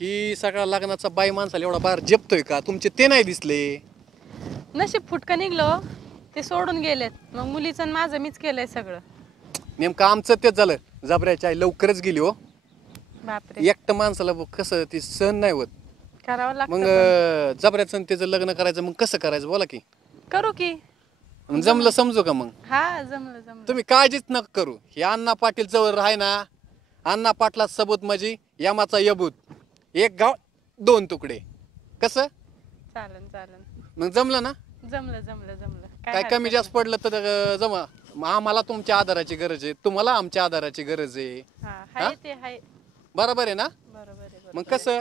ही सगळा लग्नाचा बाई माणसाला एवढा बाहेर जेपतोय का? तुमचे ते नाही दिसले. नशीब फुटकं निघलो ते सोडून गेलेत. मग मुलीचं आणि माझं मीच केलंय सगळं. नेमकं आमचं तेच झालं. जबऱ्याची आई लवकरच गेली हो. बापरे, एकटं माणसाला कसं ती सहन नाही होत. करावं मग लागतं पण. जबऱ्याचं आणि त्याचं लग्न करायचं, मग कसं करायचं बोला की. करू की. मग जमलं समजू का मग? हा जमलं जमलं. तुम्ही काळजीच नका करू. हे अण्णा पाटील जवळ आहे ना, अण्णा पाटला सबूत म्हणजे यमाचा यबूत. एक गाव दोन तुकडे. कसं चालन चालन. मग जमलं ना? जमलं जमलं जमलं. काय कमी जास्त पडलं तर जमा. आम्हाला तुमच्या आधाराची गरज आहे, तुम्हाला आमच्या आधाराची गरज आहे. हा हाय ते हाय. बरोबर आहे ना? बरोबर आहे मग बरोबर. कसं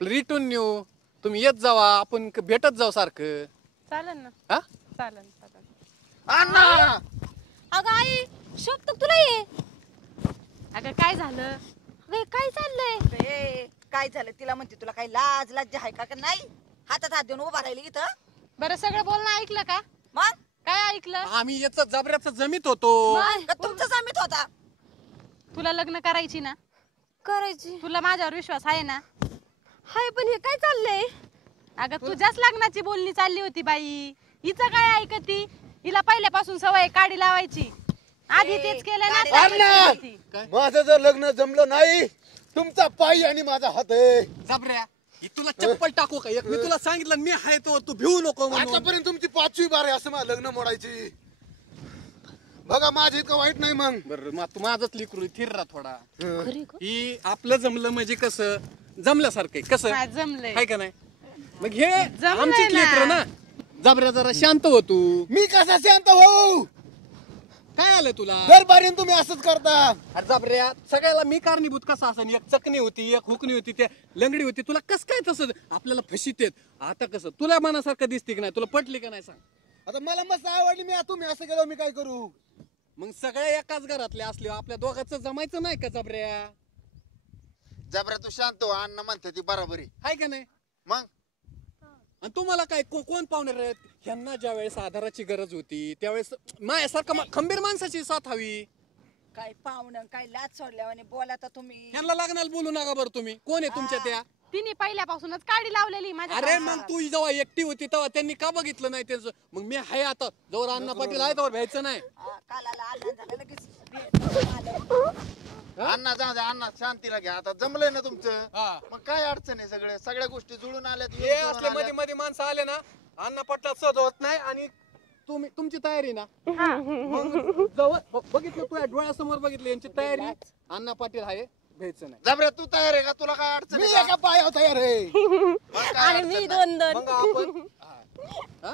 रिटून नेऊ, तुम्ही येत जावा, आपण भेटत जाऊ सारखं. चालन ना. हा चालन चालन. अण्णा अगं आई शोभत तुला ये. अगं काय झालं? अगं काय चाललंय? ए, काय झालं तिला म्हणते, तुला काही लाज लाज आहे का नाही? हातात हात देऊन उभा राहिली इथं. बरं सगळं बोलणं ऐकलं का? मग काय ऐकलं? आम्ही याच जबऱ्याचं जमीत होतो. का तुमचा जमीत होता? तुला लग्न करायची ना? करायची तुला माझ्यावर विश्वास आहे ना? हाय पण हे काय चाललंय? अगं तुझ्याच लग्नाची बोलणी चालली होती बाई. हिचं काय ऐकती? हिला पहिल्यापासून सवय काडी लावायची. आधी तेच केलं ना आता अण्णा! तेच करती. माझं जर लग्न जमलं नाही, तुमचा पाय आणि माझा हात आहे. जबऱ्या ही तुला चप्पल टाकू का एक? मी तुला सांगितलं मी आहे तो, तू भिवू नको म्हणून. आतापर्यंत तुमची 5वी बार आहे असं मला लग्न मोडायची. बघा माझं इतकं वाईट नाही मग. बरं मग तू माझंच लिकरू थिर राहा थोडा. खरी गं? ही आपलं जमलं म्हणजे कसं जमल्यासारखं आहे. कसं हा, जमलंय. आहे का नाही? मग हे जमलंय आमचीच ना. लेकरं ना. जबऱ्या जरा शांत हो तू. मी कसा शांत होऊ? काय आलं तुला? दरबारीन तुम्ही असंच करता. अरे जबऱ्या सगळ्याला मी कारणीभूत कसा असं? एक चकणी होती, एक हुकणी होती, त्या लंगडी होती. तुला कस काय तसं आपल्याला फशीत येत? आता कसं तुला मनासारखं दिसते की नाही? तुला पटली का नाही सांग? आता मला मस्त आवडली. मी तुम्ही असं केलं मी काय करू? मग सगळ्या एकाच घरातले असले आपल्या दोघांचं जमायचं नाही का जबऱ्या? जबरा तू शांत हो, अण्णा म्हणते ती बरोबरी. आहे का नाही? मग आणि तुम्हाला काय कोण पाहुणे आहेत? ह्यांना ज्या वेळेस आधाराची गरज होती त्यावेळेस माझ्यासारखं खंबीर माणसाची साथ हवी. काय पाहुणं काय लाज सोडल्यावाने बोला तर तुम्ही. ह्यांना लग्नाला बोलू नका बरं तुम्ही. कोण आहे तुमच्या त्या? तिने पहिल्यापासूनच काडी लावलेली माझ्या अरे भावाला. मग तू जेव्हा एकटी होती तेव्हा त्यांनी का बघितलं नाही त्यांचं? मग मी आहे आता जवळ अण्णा पाटील आहे तेव्हा भ्यायचं नाही. कालाला आला झालं लगेच. अण्णा जाऊ दे, अण्णा शांतीला घ्या. आता जमलंय ना तुमचं, हा. मग काय अडचण आहे? सगळ्या गोष्टी जुळून आल्यात. हे असले मध्ये मध्ये माणसं आले ना, अण्णा पाटला सद होत नाही. आणि तुमची तयारी ना मग जवळ बघितलं तुझ्या डोळ्यासमोर बघितलं यांची तयारी. अण्णा पाटील आहे, भ्यायचं नाही. जबऱ्या तू तयार आहे का? तुला काय अडचण मी आहे का? एका पायावर तयार आहे. मग काय आणि अडचण मी नाही. 2-2. मग आपण हा?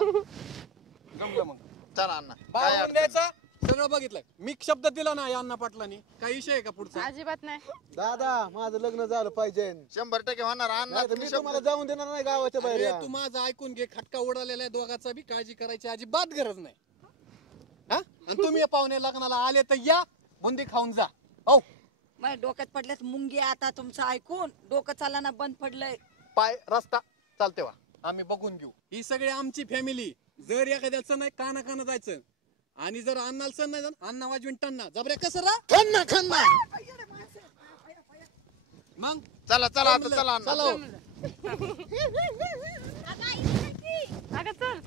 जमलं मग चला अण्णा, काय बाहेरून अडचण द्यायचं सगळं बघितलंय. मी शब्द दिला ना या अण्णा पाटलांनी. काही विषय आहे का पुढचा? अजिबात नाही. दादा माझं लग्न झालं पाहिजे. 100% होणार अण्णा. नाही तर मी तुम्हाला जाऊन देणार नाही गावाच्या अरे बाहेर. तू माझं ऐकून घे. खटका उडालेला आहे दोघाचा बी. काळजी करायची अजिबात गरज नाही. हा? आणि तुम्ही या पाहुणे लग्नाला आले तर या, बुंदी खाऊन जा. हो माझ्या डोक्यात पडल्यात मुंगी. आता तुमचं ऐकून डोकं चालना बंद पडलंय. पाय रस्ता चालते वा, आम्ही बघून घेऊ. ही सगळी आमची फॅमिली. जर एखाद्याचं नाही काना जायचं. आणि जर अण्णाला सण नाही अण्णा वाजवीन टन्ना. जबऱ्या कसं रा खन्ना खन्ना. मग चला चला आता चला अण्णा. चला हो. अगं चल.